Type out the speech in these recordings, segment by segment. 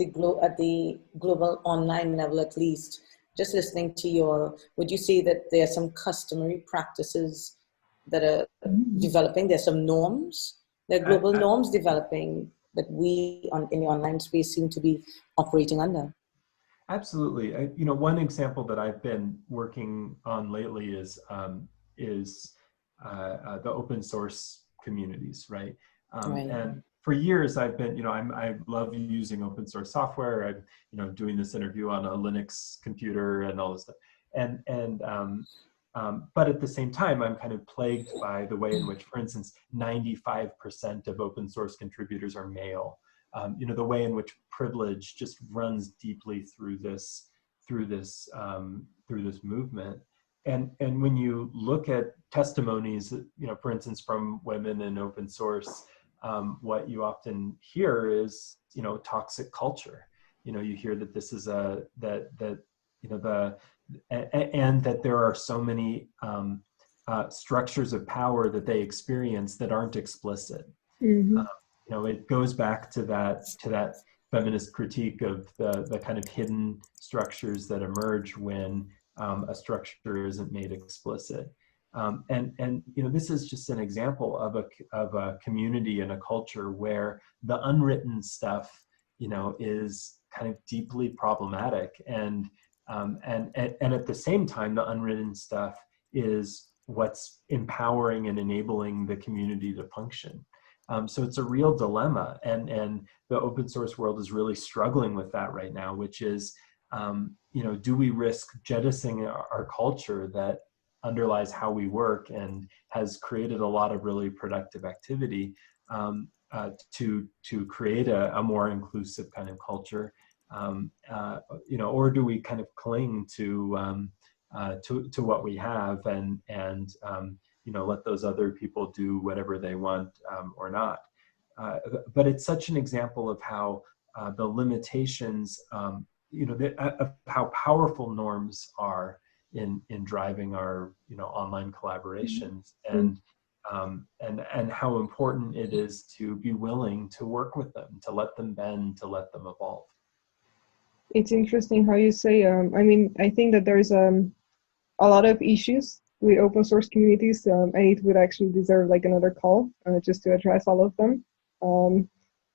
at the global online level, at least, just listening to would you say that there are some customary practices that are developing? There's some norms, there are global norms developing that we in the online space seem to be operating under. Absolutely. One example that I've been working on lately is the open source communities, right? Right. And for years I've been, I love using open source software. I'm, doing this interview on a Linux computer and all this stuff. But at the same time, I'm kind of plagued by the way in which, for instance, 95% of open source contributors are male. The way in which privilege just runs deeply through this movement. And when you look at testimonies, for instance, from women in open source, what you often hear is, toxic culture. You hear that this is and that there are so many structures of power that they experience that aren't explicit. Mm-hmm. It goes back to that feminist critique of the kind of hidden structures that emerge when a structure isn't made explicit. And this is just an example of a community and a culture where the unwritten stuff, is kind of deeply problematic, and at the same time, the unwritten stuff is what's empowering and enabling the community to function. So it's a real dilemma, and the open source world is really struggling with that right now, which is, do we risk jettisoning our culture that underlies how we work and has created a lot of really productive activity to create a more inclusive kind of culture, or do we kind of cling to what we have and let those other people do whatever they want or not. But it's such an example of how the limitations, of how powerful norms are in driving our, online collaborations, and how important it is to be willing to work with them, to let them bend, to let them evolve. It's interesting how you say, I think that there's a lot of issues with open source communities, and it would actually deserve like another call just to address all of them.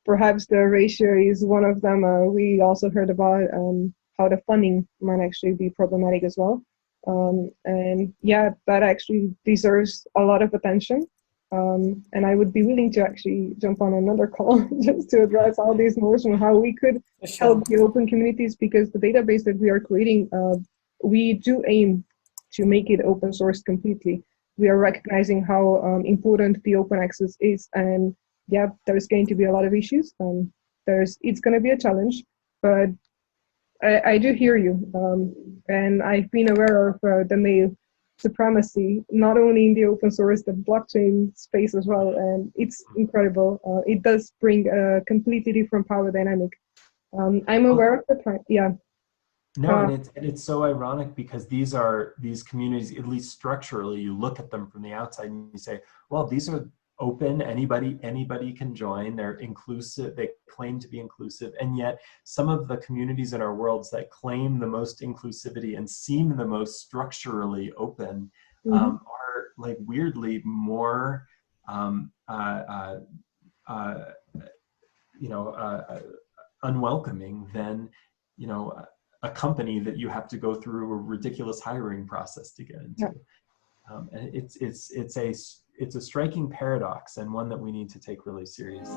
Perhaps the ratio is one of them. We also heard about how the funding might actually be problematic as well. And yeah, that actually deserves a lot of attention. And I would be willing to actually jump on another call just to address all these norms and how we could help the open communities, because the database that we are creating, we do aim to make it open source completely. We are recognizing how important the open access is, and yeah, there's going to be a lot of issues. It's going to be a challenge, but I do hear you, and I've been aware of the male supremacy, not only in the open source, the blockchain space as well, and it's incredible. It does bring a completely different power dynamic. I'm aware of the time, yeah. No, and it's so ironic because these communities, at least structurally, you look at them from the outside and you say, well, these are open, anybody can join, they're inclusive, they claim to be inclusive, and yet some of the communities in our worlds that claim the most inclusivity and seem the most structurally open are like weirdly more unwelcoming than a company that you have to go through a ridiculous hiring process to get into. And it's a striking paradox, and one that we need to take really seriously.